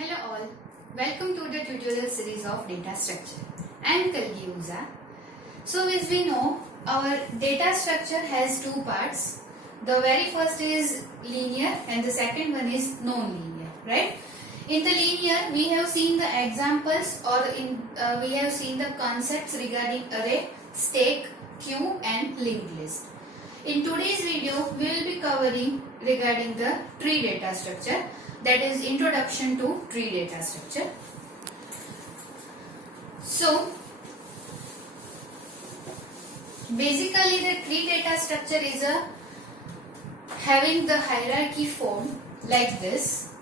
Hello all, welcome to the tutorial series of data structure. I am Kalgi Uza. So as we know, our data structure has two parts. The very first is linear and the second one is non-linear, right? In the linear, we have seen the examples or we have seen the concepts regarding array, stack, queue and linked list. In today's video, we will be covering regarding the tree data structure, that is introduction to tree data structure. So, basically the tree data structure is having the hierarchy form like this.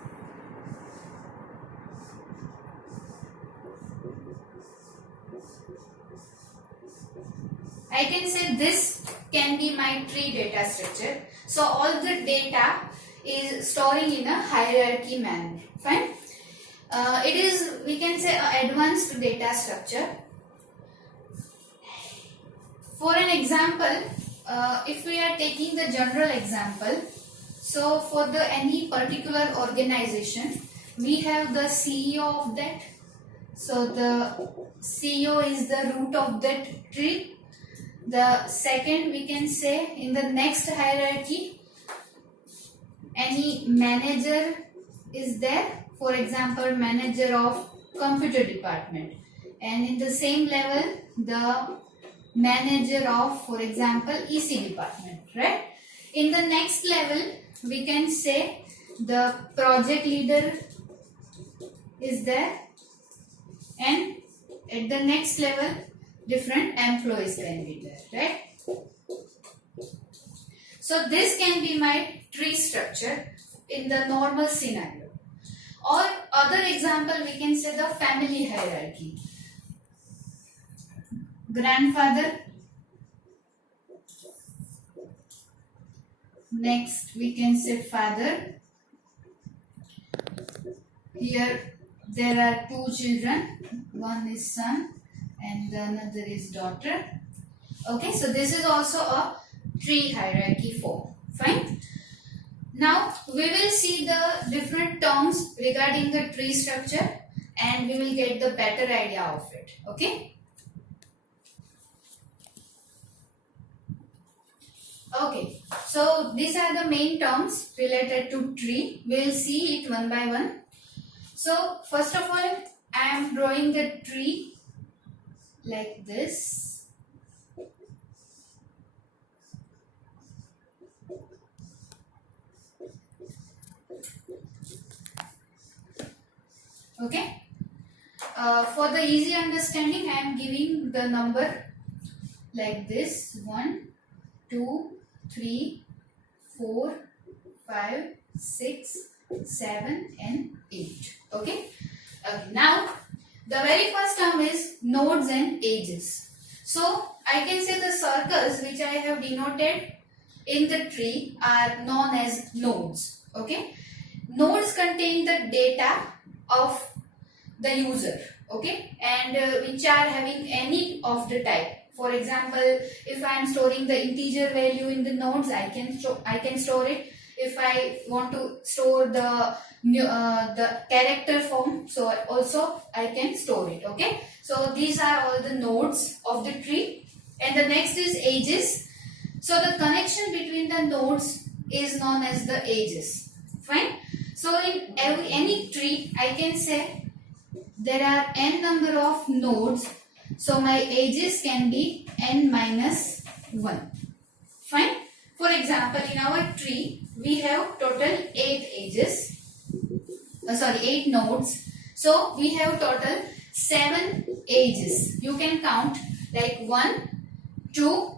I can say this can be my tree data structure. So all the data is storing in a hierarchy manner. Fine. It is, we can say, an advanced data structure. For an example, if we are taking the general example, so for the any particular organization, we have the CEO of that. So the CEO is the root of that tree. The second, we can say, in the next hierarchy, any manager is there. For example, manager of computer department. And in the same level, the manager of, for example, EC department, right? In the next level, we can say the project leader is there. And at the next level, different employees can be there, right? So this can be my tree structure in the normal scenario. Or other example, we can say the family hierarchy. Grandfather. Next we can say father. Here there are two children. One is son and another is daughter. Okay, so this is also a tree hierarchy form. Fine. Now we will see the different terms regarding the tree structure and we will get the better idea of it. Okay. Okay, so these are the main terms related to tree. We will see it one by one. So first of all, I am drawing the tree like this. Okay. For the easy understanding, I am giving the number like this: 1, 2, 3, 4, 5, 6, 7 and 8. Okay. Now the very first term is nodes and edges. So I can say the circles which I have denoted in the tree are known as nodes. Okay. Nodes contain the data of the user. Okay. And which are having any of the type. For example, if I am storing the integer value in the nodes, I can store it. If I want to store the character form, so also I can store it. Okay. So these are all the nodes of the tree. And the next is edges. So the connection between the nodes is known as the edges. Fine. So in any tree, I can say there are n number of nodes. So my edges can be n minus 1. Fine. For example, in our tree, we have total 8 edges. 8 nodes. So we have total 7 edges. You can count like 1, 2,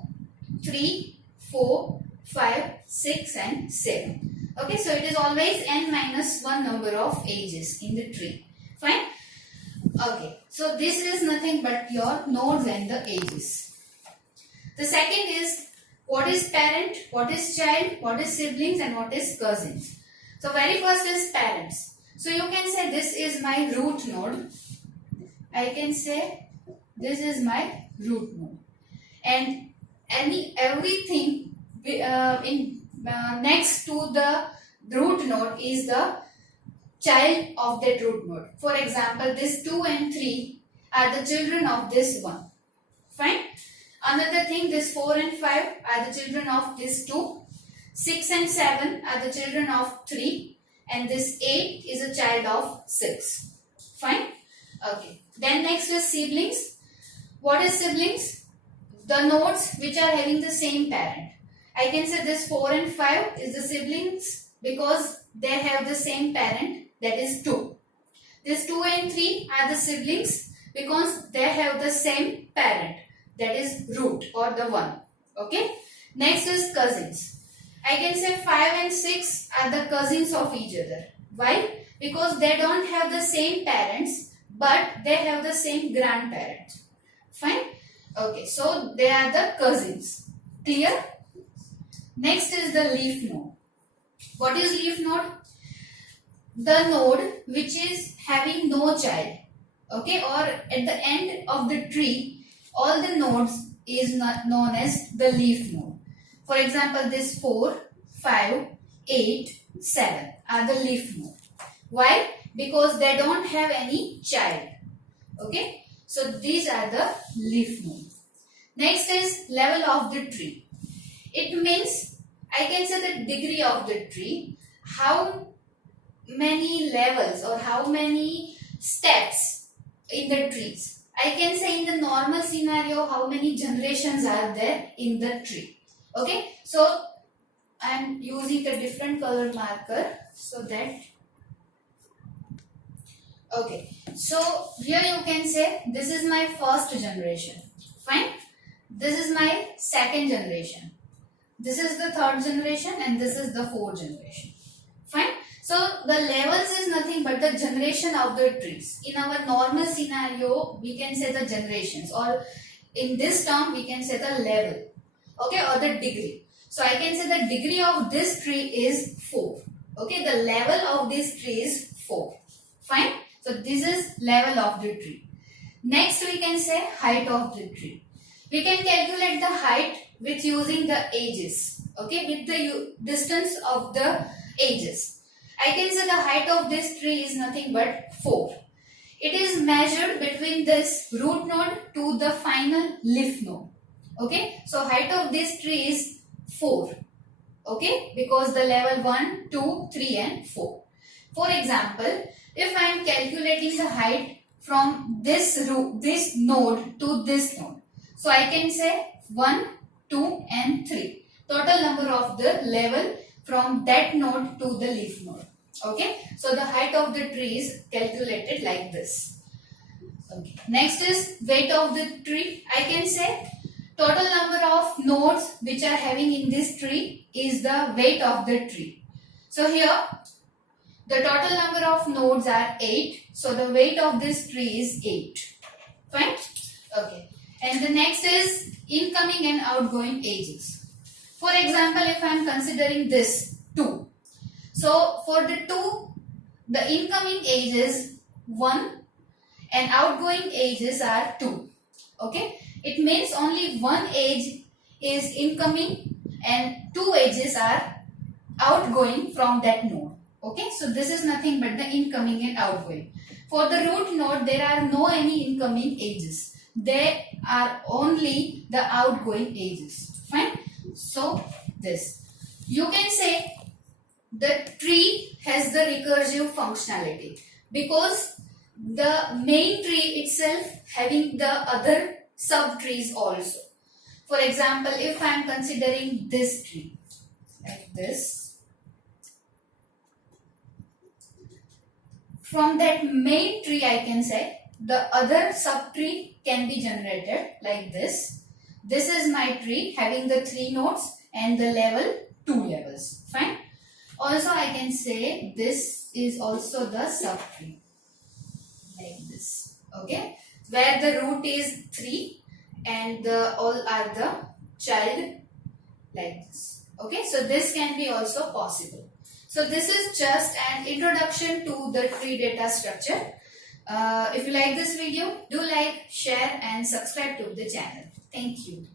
3, 4, 5, 6 and 7. Okay, so it is always n minus 1 number of edges in the tree. Fine. Okay, so this is nothing but your nodes and the edges. The second is what is parent, what is child, what is siblings and what is cousins. So very first is parents. So you can say this is my root node. I can say this is my root node. And everything next to the root node is the child of that root node. For example, this 2 and 3 are the children of this 1. Fine. Another thing, this 4 and 5 are the children of this 2. 6 and 7 are the children of 3. And this 8 is a child of 6. Fine. Okay. Then next is siblings. What is siblings? The nodes which are having the same parent. I can say this 4 and 5 is the siblings because they have the same parent, that is 2. This 2 and 3 are the siblings because they have the same parent, that is root or the 1. Okay. Next is cousins. I can say 5 and 6 are the cousins of each other. Why? Because they don't have the same parents but they have the same grandparents. Fine. Okay. So they are the cousins. Clear? Next is the leaf node. What is leaf node? The node which is having no child. Okay. Or at the end of the tree, all the nodes is known as the leaf node. For example, this 4, 5, 8, 7 are the leaf node. Why? Because they don't have any child. Okay. So these are the leaf node. Next is level of the tree. It means I can say the degree of the tree. How many levels or how many steps in the trees. I can say in the normal scenario how many generations are there in the tree. Okay. So I am using a different color marker so that. Okay. So here you can say this is my first generation. Fine. This is my second generation. This is the third generation and this is the fourth generation. Fine. So the levels is nothing but the generation of the trees. In our normal scenario, we can say the generations, or in this term we can say the level. Okay, or the degree. So I can say the degree of this tree is 4. Okay, the level of this tree is 4. Fine. So this is level of the tree. Next we can say height of the tree. We can calculate the height with using the ages. Okay, with the distance of the ages. I can say the height of this tree is nothing but 4. It is measured between this root node to the final leaf node. Okay, so height of this tree is 4. Okay, because the level 1, 2, 3 and 4. For example, if I am calculating the height from this node to this node. So I can say 1, 2 and 3. Total number of the level from that node to the leaf node. Okay. So the height of the tree is calculated like this. Okay. Next is weight of the tree. I can say total number of nodes which are having in this tree is the weight of the tree. So here the total number of nodes are 8. So the weight of this tree is 8. Fine. Okay. And the next is incoming and outgoing ages. For example, if I am considering this 2. So for the 2, the incoming age is 1 and outgoing ages are 2. Okay. It means only one age is incoming and 2 ages are outgoing from that node. Okay. So this is nothing but the incoming and outgoing. For the root node, there are no any incoming ages. They are only the outgoing ages. Fine. So this. You can say the tree has the recursive functionality because the main tree itself having the other subtrees also. For example, if I am considering this tree like this, from that main tree I can say the other subtree can be generated like this. This is my tree having the 3 nodes and the level 2 levels. Fine. Also I can say this is also the subtree like this. Okay. Where the root is 3 and all are the child like this. Okay. So this can be also possible. So this is just an introduction to the tree data structure. If you like this video, do like, share and subscribe to the channel. Thank you.